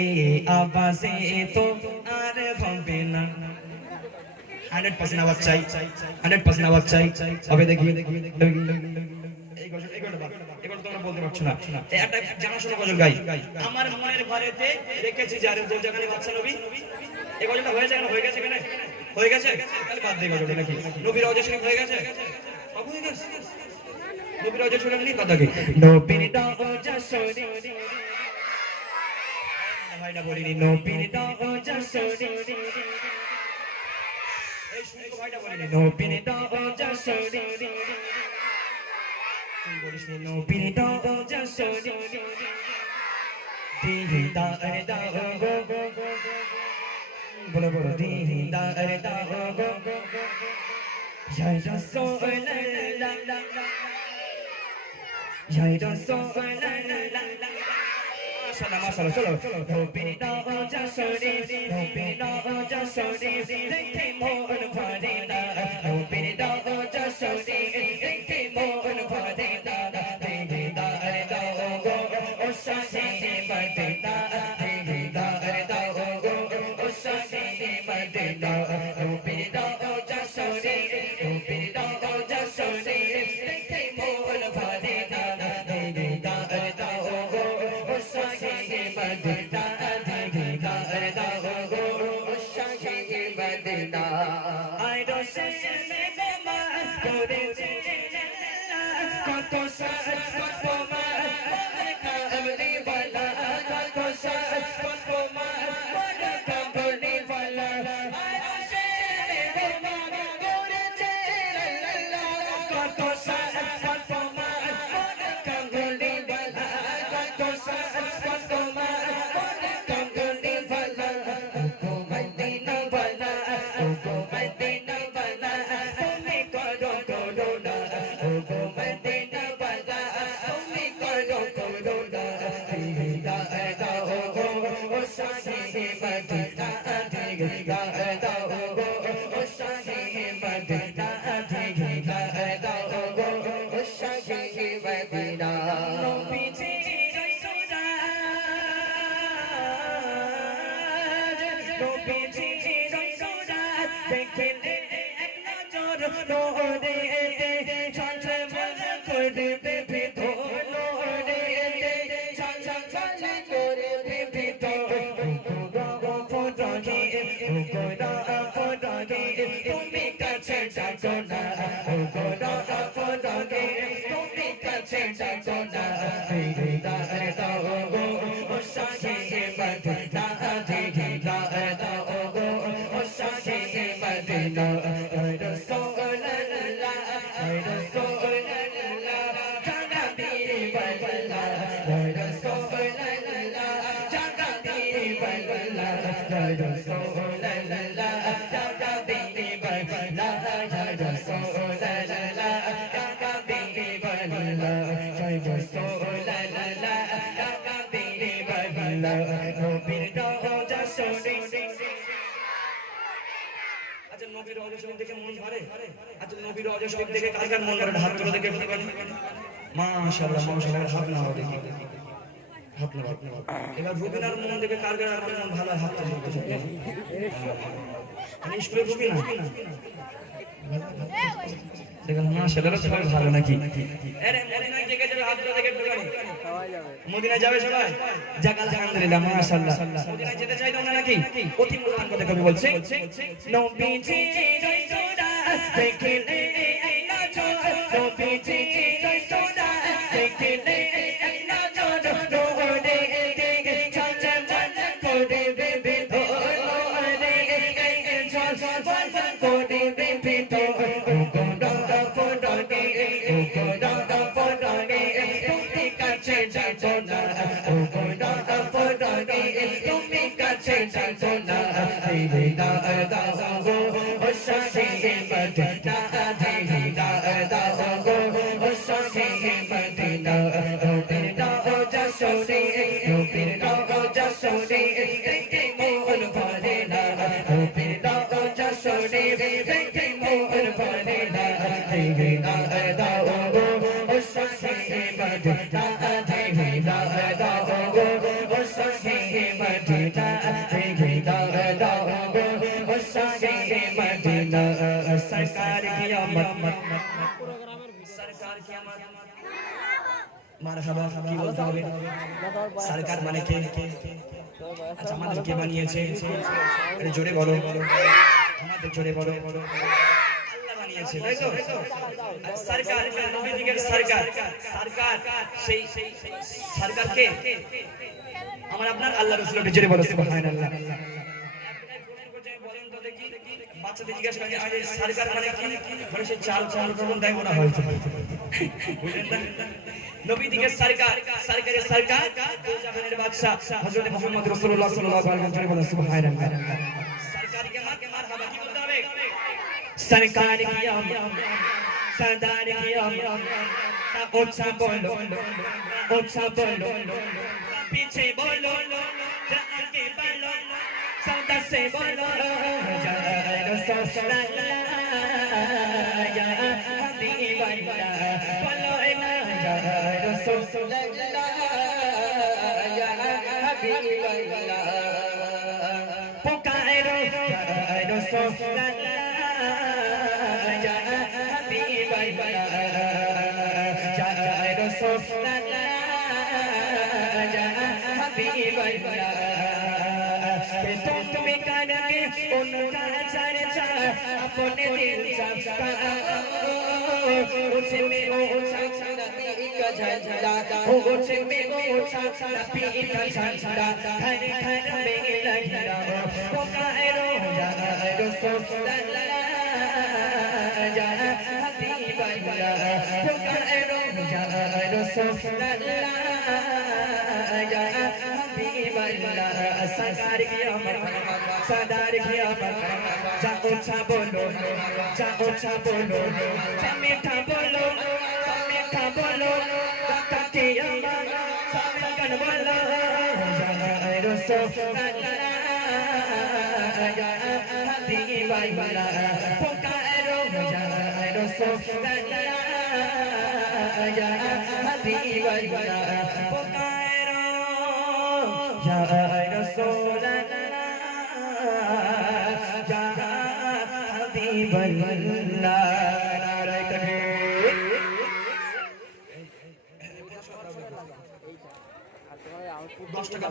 এই আওয়াজে তো আর হবে না 100% আওয়াজ চাই 100% আওয়াজ চাই হবে দেখি এই গজল তোমরা বলতে পারছো না একটা জানাশোনা গজল গাই আমার মনের ঘরেতে রেখেছি যার দু জাগানে বাচ্চা নবী এই গজলটা হয়েছে কেন হয়ে গেছে কেন হয়ে গেছে তাহলে বাদ দে গজলটা নাকি নবীর রওজা শরীফ হয়ে গেছে সব হয়ে গেছে নবীর রওজা শরীফ নি কথাকে নবীর রওজা শরীফ ভাইটা বলিনি নবীর রওজা শরীফ এই শুনকো ভাইটা বলিনি নবীর রওজা শরীফ তুই বলিস নি নবীর রওজা শরীফ দিদার দাও গো গো গো বলো বলো দিদার দাও গো গো ইয়া রাসূলুল্লাহ ইয়া রাসূলুল্লাহ মাশাআল্লাহ চলো নবীর রওজা শরীফ নবীর রওজা শরীফ দেখে মন ভরে না নবীর রওজা শরীফ দেখে মন ভরে না দিদার দাও গো ও শাহে মদিনা দিদার দাও গো ও শাহে মদিনা নবীর রওজা শরীফ নবীর রওজা শরীফ দেখে মন ভরে না দিদার দাও গো ও শাহে মদিনা দিদার দাও গো ও শাহে মদিনা আই রসে মা করেছে কত সাজ কত মা কামলি বালা কত সাজ কত মা কামলি বালা আই রসে মা করেছে কত সাজ কত মা কামলি বালা কত সাজ কত মা কামলি বালা ও মদিনা বালা ও মদিনা বালা তুমি করো করো না ও মদিনা বালা তুমি করো করো না দিদার দাও গো ও শাহে মদিনা দিদার দাও গো ও শাহে মদিনা দিদার দাও গো ও শাহে মদিনা নবীজি নবীজি রসুলাত দেখলে এক নজর নোরে ছলছে মনে করবে ভিতর নোরে ছলছে করবে ভিতর ফোটকে ফোটকে তুমি কাছে যাও না ফোটকে তুমি কাছে যাও না দিদার দাও গো ও শাহে মদিনা দিদার দাও গো ও শাহে মদিনা রাসূলুল্লাহ রাসূলুল্লাহ জানা দিয়ে বললা রাসূলুল্লাহ জানা দিয়ে বললা রাসূলুল্লাহ জানা দিয়ে বললা রাসূলুল্লাহ জানা দিয়ে বললা রাসূলুল্লাহ জানা দিয়ে বললা নবীর রওজা শরীফ আচ্ছা নবীর রওজা শরীফ দেখে মন ভরে আচ্ছা নবীর রওজা শরীফ দেখে কার কার মন ভরে হাত তুলে দেখে মাশাআল্লাহ মাশাআল্লাহ হাত না দেখি হাত না এবার রুবিনার মন দেখে কার কার আমার মন ভালো হাত তুলে আমি স্কুলে ঢুকি না দেখেন মাশাআল্লাহ সবাই ভালো নাকি আরে মদিনায় দেখে যাবে হাত তুলে দেখে ঢুকানি মদিনায় যাবে সবাই যাক আলহামদুলিল্লাহ মাশাআল্লাহ মদিনায় যেতে চাই তোমরা নাকি অতি মূল্যবান কথা কবি বলছে নবীজি রাসূলুল্লাহ দেখলে এক নজর নবীজি রাসূলুল্লাহ দেখলে এক নজর নোরে ছলছে মনে করবে ভিতর নোরে ছলছে করবে ভিতর ফোটকে তুমি কাছে যাও না ফোটকে তুমি কাছে যাও না দিদার দাও গো ও শাহে মদিনা দিদার দাও গো ও শাহে মদিনা নবীর রওজা শরীফ নবীর রওজা শরীফ দেখে মন ভরে না নবীর রওজা শরীফ দেখে মন ভরে না দিদার দাও গো ও শাহে মদিনা দিদার দাও গো ও শাহে মদিনা सरकार की आमद মারহাবা কি বলতে হবে সরকার মানে কে আচ্ছা আমাদের কে বানিয়েছে আরে জোরে বলো আমাদের জোরে বলো আল্লাহ বানিয়েছে তাই তো সরকার নবী দিকের সরকার সরকার সেই সরকার কে আমার আপনার আল্লাহ রাসূলের জোরে বলো সুবহানাল্লাহ বাচ্চাদের জিজ্ঞাসা করি আরে সরকার মানে কি মানে সেই চাল চাল প্রবণ দেয় মনে হয় বুঝলেন না নবী দিকের সরকার সরকারের সরকার দো জাহানের বাদশা হযরত মুহাম্মদ রাসূলুল্লাহ সাল্লাল্লাহু আলাইহি ওয়াসাল্লাম বলেন সুবহানাল্লাহ সরকার কে মারহাবা কি বলতে হবে সরকার কি সরদার কি ওছা বলো पीछे बोलो आगे बढ़ो सौदा से बोलो या रसूल या हबीब अल्लाह बोलो ना या रसूल या हबीब अल्लाह पुकारो या रसूल या हबीब अल्लाह या रसूल तुम करके उनका चर्चा अपने दिल का उसमें ऊंचा नबी का झंडा उसमें ऊंचा नबी का झंडा घर घर में लहरा पुकारो या रसूल या हबीब अल्लाह पुकारो या रसूल सरकार की आमद सरदार की आमद जा ऊंचा बोलो जा ऊंचा बोलो जा मीठा बोलो की आमद सबकन बोलो या रसूल या हबीब अल्लाह पुकारो या रसूल या हबीब अल्लाह पुकारो या रसूल या हबीब अल्लाह नारे तकबीर 10 টাকা